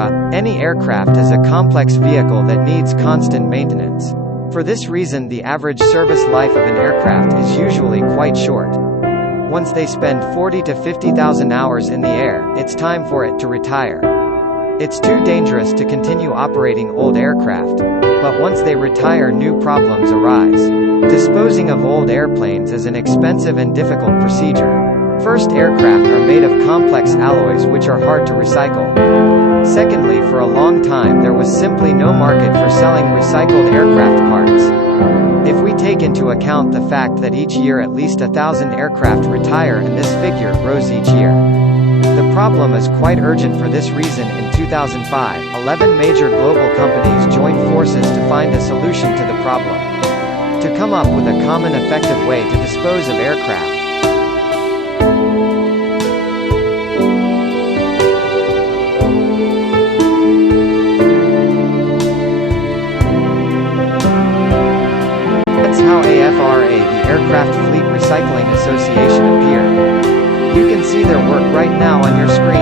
AFRA, any aircraft is a complex vehicle that needs constant maintenance. For this reason, the average service life of an aircraft is usually quite short. Once they spend 40 to 50,000 hours in the air, it's time for it to retire. It's too dangerous to continue operating old aircraft. But once they retire, new problems arise. Disposing of old airplanes is an expensive and difficult procedure. First, aircraft are made of complex alloys which are hard to recycle. Secondly, for a long time there was simply no market for selling recycled aircraft parts. If we take into account the fact that each year at least 1,000 aircraft retire and this figure grows each year. The problem is quite urgent. For this reason, in 2005, 11 major global companies joined forces to find a solution to the problem. To come up with a common effective way to dispose of aircraft. That's how AFRA, the Aircraft Fleet Recycling Association, appeared. You can see their work right now on your screen.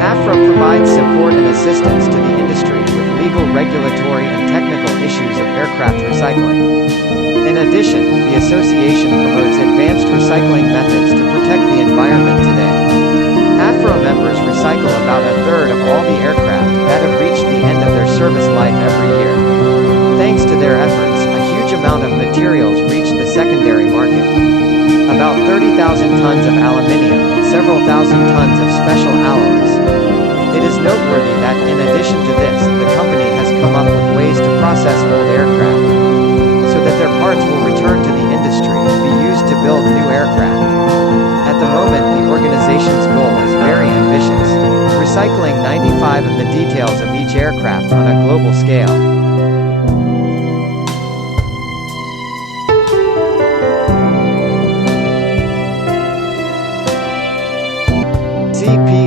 AFRA provides support and assistance to the industry with legal, regulatory, and technical issues of aircraft recycling. In addition, the association promotes advanced recycling methods to protect the environment today. AFRA members recycle about a third of all the aircraft that have reached the end of their service life every year. Thanks to their efforts, a huge amount of materials reach the secondary market. About 30,000 tons of aluminium and several thousand tons of special alloys. It is noteworthy that, in addition to this, the company has come up with ways to process old aircraft, so that their parts will return to the industry and be used to build new aircraft. At the moment, the organization's goal is very ambitious, recycling 95% of the details of each aircraft on a global scale.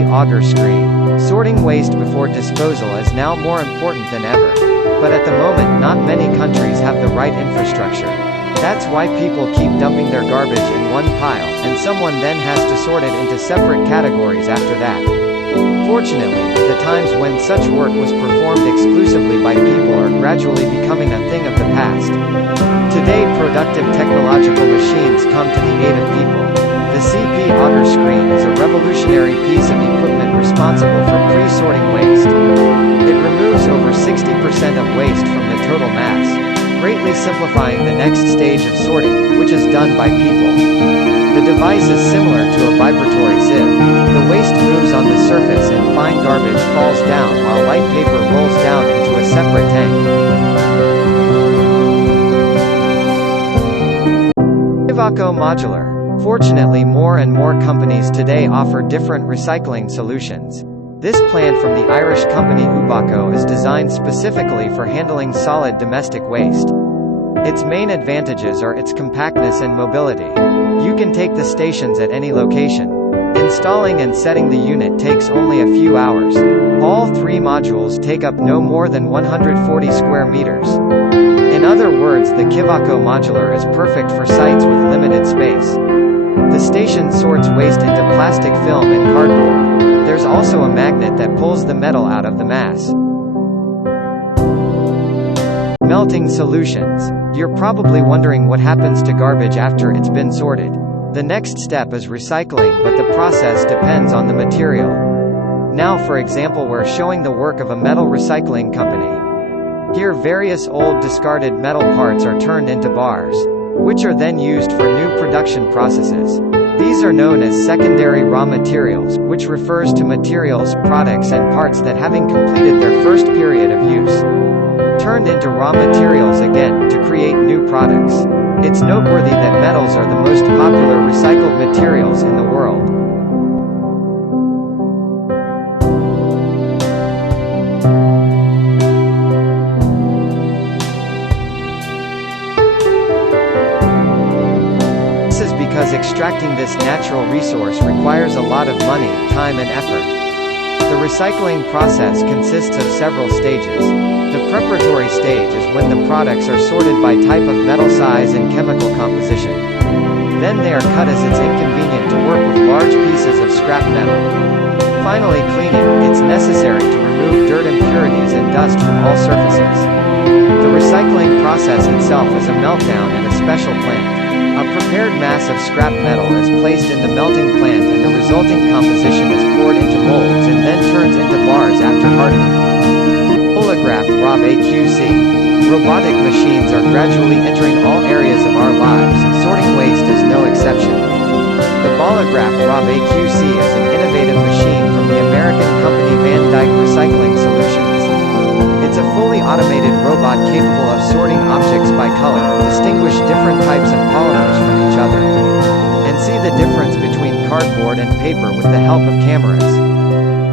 Auger Screen. Sorting waste before disposal is now more important than ever. But at the moment, not many countries have the right infrastructure. That's why people keep dumping their garbage in one pile, and someone then has to sort it into separate categories after that. Fortunately, the times when such work was performed exclusively by people are gradually becoming a thing of the past. Today, productive technological machines come to the aid of people. The CP Auger Screen is a revolutionary piece of equipment responsible for pre-sorting waste. It removes over 60% of waste from the total mass, greatly simplifying the next stage of sorting, which is done by people. The device is similar to a vibratory sieve. The waste moves on the surface and fine garbage falls down while light paper rolls down into a separate tank. Kiverco Modular. Fortunately, more and more companies today offer different recycling solutions. This plant from the Irish company Kiverco is designed specifically for handling solid domestic waste. Its main advantages are its compactness and mobility. You can take the stations at any location. Installing and setting the unit takes only a few hours. All 3 modules take up no more than 140 square meters. In other words, the Kiverco Modular is perfect for sites with limited space. The station sorts waste into plastic film and cardboard. There's also a magnet that pulls the metal out of the mass. Melting solutions. You're probably wondering what happens to garbage after it's been sorted. The next step is recycling, but the process depends on the material. Now, for example, we're showing the work of a metal recycling company. Here, various old discarded metal parts are turned into bars, which are then used for new production processes. These are known as secondary raw materials, which refers to materials, products and parts that, having completed their first period of use, turned into raw materials again, to create new products. It's noteworthy that metals are the most popular recycled materials in the world. Because extracting this natural resource requires a lot of money, time and effort. The recycling process consists of several stages. The preparatory stage is when the products are sorted by type of metal size and chemical composition. Then they are cut as it's inconvenient to work with large pieces of scrap metal. finally cleaning, it's necessary to remove dirt, impurities and dust from all surfaces. The recycling process itself is a meltdown at a special plant. A prepared mass of scrap metal is placed in the melting plant and the resulting composition is poured into molds and then turns into bars after hardening. Bollegraaf RoBB-AQC. Robotic machines are gradually entering all areas of our lives, sorting waste is no exception. The Bollegraaf RoBB-AQC is an innovative machine from the American company Van Dyke Recycling Solutions. It's a fully automated robot capable of sorting objects by color, distinguish different types of polymers from each other, and see the difference between cardboard and paper with the help of cameras.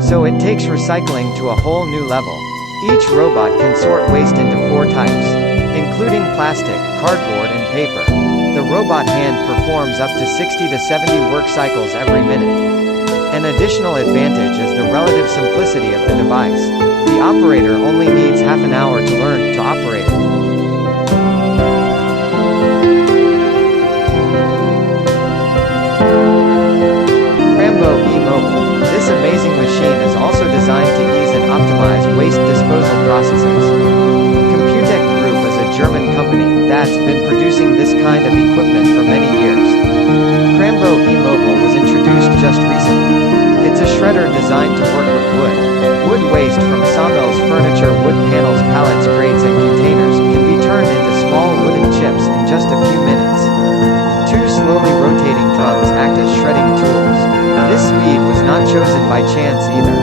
So it takes recycling to a whole new level. Each robot can sort waste into 4 types, including plastic, cardboard and paper. The robot hand performs up to 60 to 70 work cycles every minute. An additional advantage is the relative simplicity of the device. The operator only needs half an hour to learn to operate it. Crambo e-Mobile. This amazing machine is also designed to ease and optimize waste disposal processes. Group is a German company that's been producing this kind of equipment for many years. Crambo e-Mobile was introduced just recently. It's a shredder designed to work with wood waste from sawmills, furniture, wood panels, pallets, crates and containers can be turned into small wooden chips in just a few minutes. 2 slowly rotating drums act as shredding tools. This speed was not chosen by chance either.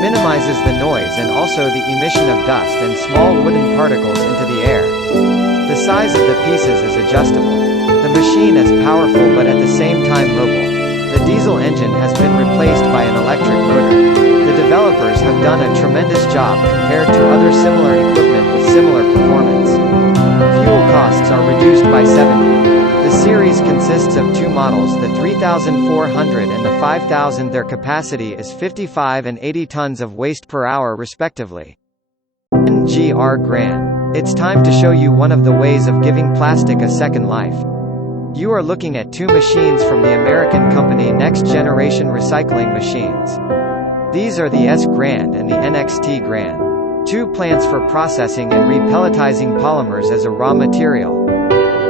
Minimizes the noise and also the emission of dust and small wooden particles into the air. The size of the pieces is adjustable. The machine is powerful but at the same time mobile. The diesel engine has been replaced by an electric motor. The developers have done a tremendous job compared to other similar equipment with similar performance. Fuel costs are reduced by 70%. The series consists of 2 models, the 3400 and the 5000. Their capacity is 55 and 80 tons of waste per hour respectively. NGR Gran. It's time to show you one of the ways of giving plastic a second life. You are looking at 2 machines from the American company Next Generation Recycling Machines. These are the S Grand and the NXT Gran. 2 plants for processing and repelletizing polymers as a raw material.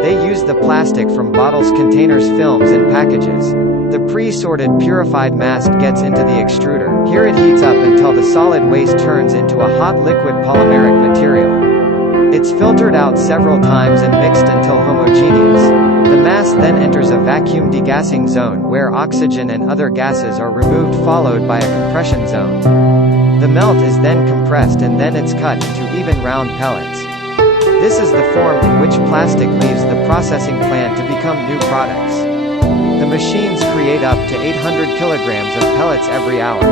They use the plastic from bottles, containers, films and packages. The pre-sorted purified mass gets into the extruder. Here it heats up until the solid waste turns into a hot liquid polymeric material. It's filtered out several times and mixed until homogeneous. The mass then enters a vacuum degassing zone where oxygen and other gases are removed, followed by a compression zone. The melt is then compressed and then it's cut into even round pellets. This is the form in which plastic leaves the processing plant to become new products. The machines create up to 800 kilograms of pellets every hour.